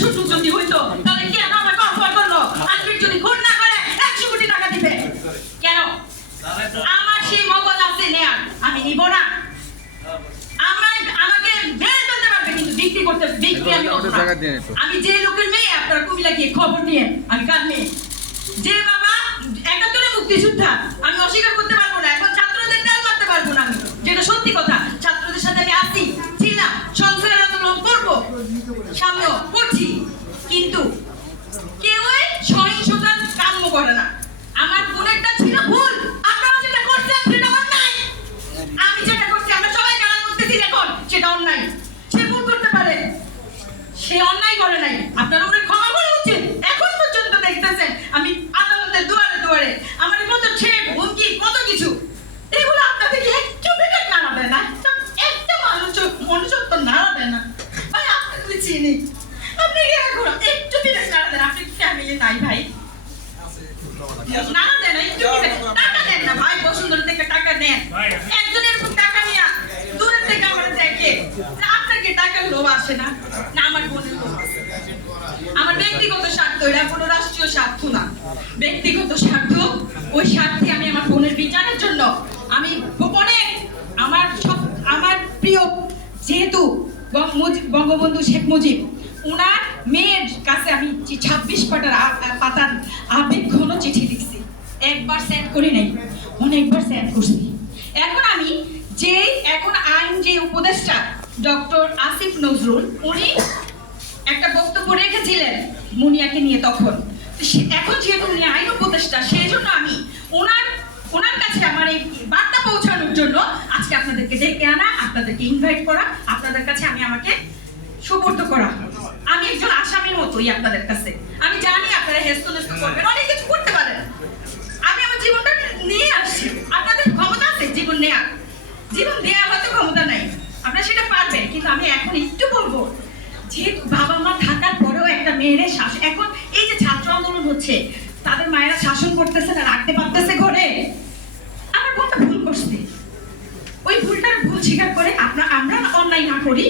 ছোট যদি হইতো তাহলে কেন আমাকে অফার করল? আজকে যদি খুন না করে একশো কোটি টাকা দিবে। কেন? আমার সেই মগজ আছে নেয়ার। আমি নিব না। আমার আমাকে বের করতে পারবে কিন্তু বিক্রি করতে বিক্রি আমি। আমি যে লোকের মেয়ে আপনারা কুমিল্লা গিয়ে খবর নিয়ে আমি কার মেয়ে? যে সামনেও করছি। কিন্তু কেউই সহিংসতার কাম্য করে না। আমার বোনেরটা ছিল ভুল। আপনারা যেটা করছেন সেটা অন্যায়। আমি যেটা করছি, আমরা সবাই যারা করতেছি এখন সেটা অন্যায়। সে ভুল করতে পারে। সে অন্যায় করে নাই। আপনারা ওরে ক্ষমা করা উচিত এখন পর্যন্ত দেখতেছেন আমি আদালতের দুয়ারে দুয়ারে আমার কত ছেপ হুমকি কত কিছু এগুলো আপনাদেরকে একটু বেকার নাড়াবে না একটা একটা মানুষ মনোযোগ তো নাড়াবে না ভাই আপনাকে চিনি। আপনি কি এখন একটু দিলে নাড়া দেন? আপনি ফ্যামিলি নাই ভাই? নাড়া দেন। একটু টাকা দেন না ভাই বসুন্ধরা থেকে টাকা দেন একজন এরকম টাকা নিয়ে দূরের থেকে আমরা দেখে যে আপনাকে টাকার লোভ আসে না? না আমার বোনের লোভ। আমার ব্যক্তিগত স্বার্থ এটা কোনো রাষ্ট্রীয় স্বার্থ না। ব্যক্তিগত স্বার্থ ওই স্বার্থে আমি আমার বোনের বিচারের জন্য আমি গোপনে আমার সব আমার প্রিয় যেহেতু বঙ্গবন্ধু শেখ মুজিব ওনার মেয়ের কাছে আমি ছাব্বিশ আ- পাতার আবেগ ঘন চিঠি লিখছি। একবার সেন্ড করি নাই, অনেকবার সেন্ড করছি। এখন আমি যে এখন আইন যে উপদেষ্টা ডক্টর আসিফ নজরুল, উনি একটা বক্তব্য রেখেছিলেন মুনিয়াকে নিয়ে তখন। এখন যেহেতু উনি আইন উপদেষ্টা, সেই জন্য আমি ওনার ওনার কাছে আমার এই বার্তা পৌঁছানোর জন্য আজকে আপনাদেরকে ডেকে আনা, আপনাদেরকে ইনভাইট করা আপনাদের কাছে আমি আমাকে সুপর্দ করা আমি একজন আসামির মতোই আপনাদের কাছে। আমি জানি আপনারা হেস্তনেস্ত করবেন, অনেক কিছু করতে পারেন। আমি আমার জীবনটা নিয়ে আসছি। আপনাদের ক্ষমতা আছে, জীবন নেয়ার। জীবন দেওয়ার হয়তো ক্ষমতা নাই। আপনারা সেটা পারবেন, কিন্তু আমি এখন একটু বলব, যেহেতু বাবা মা থাকার পরেও একটা মেয়ের শাসন এখন এই যে ছাত্র আন্দোলন হচ্ছে, তাদের মায়েরা শাসন করতেছে না, রাখতে পারতেছে ঘরে। আমার কোনটা ভুল করছে ওই ভুলটার